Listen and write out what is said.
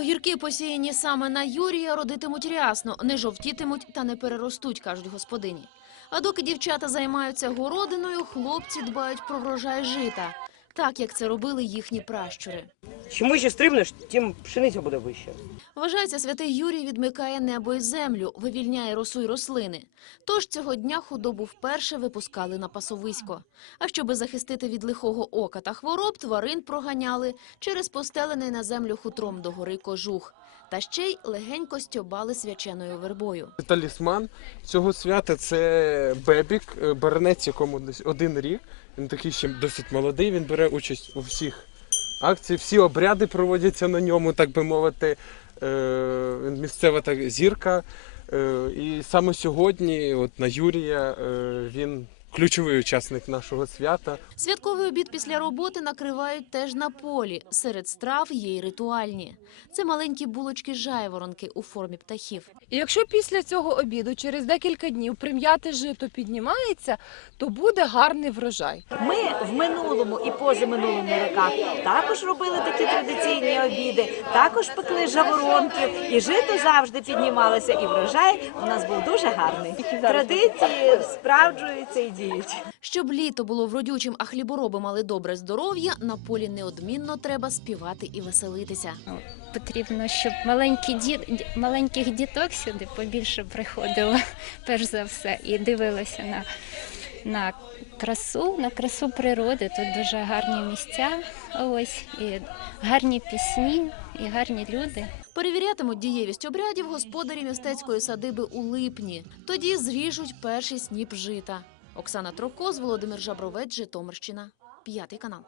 Огірки посіяні саме на Юрія, родитимуть рясно, не жовтітимуть та не переростуть, кажуть господині. А доки дівчата займаються городиною, хлопці дбають про врожай жита, так як це робили їхні пращури. Чим вище стрибнеш, тим пшениця буде вища. Вважається, святий Юрій відмикає небо і землю, вивільняє росу й рослини. Тож цього дня худобу вперше випускали на пасовисько. А щоби захистити від лихого ока та хвороб, тварин проганяли через постелений на землю хутром догори кожух. Та ще й легенько стьобали свяченою вербою. Талісман цього свята це бебік, е, баранець, якому десь один рік. Він такий ще досить молодий. Він бере участь у всіх акції, всі обряди проводяться на ньому, так би мовити, е, місцева так, зірка. Е, і саме сьогодні, от на Юрія, е, він ключовий учасник нашого свята. Святковий обід після роботи накривають теж на полі. Серед страв є й ритуальні. Це маленькі булочки жайворонки у формі птахів. якщо після цього обіду через декілька днів прим'яти жито піднімається, то буде гарний врожай. Ми в минулому і позаминулому роках також робили такі традиційні обіди, також пекли жаворонки і жито завжди піднімалося, і врожай у нас був дуже гарний. Традиції справджуються і радіють. Щоб літо було вродючим, а хлібороби мали добре здоров'я. На полі неодмінно треба співати і веселитися. Потрібно, щоб маленькі діт... маленьких діток сюди побільше приходило, перш за все, і дивилося на. На красу, на красу природи тут дуже гарні місця. Ось і гарні пісні, і гарні люди. Перевірятимуть дієвість обрядів господарі містецької садиби у липні. Тоді зріжуть перший сніп жита. Оксана Троко з Володимир Жабровець, Житомирщина, п'ятий канал.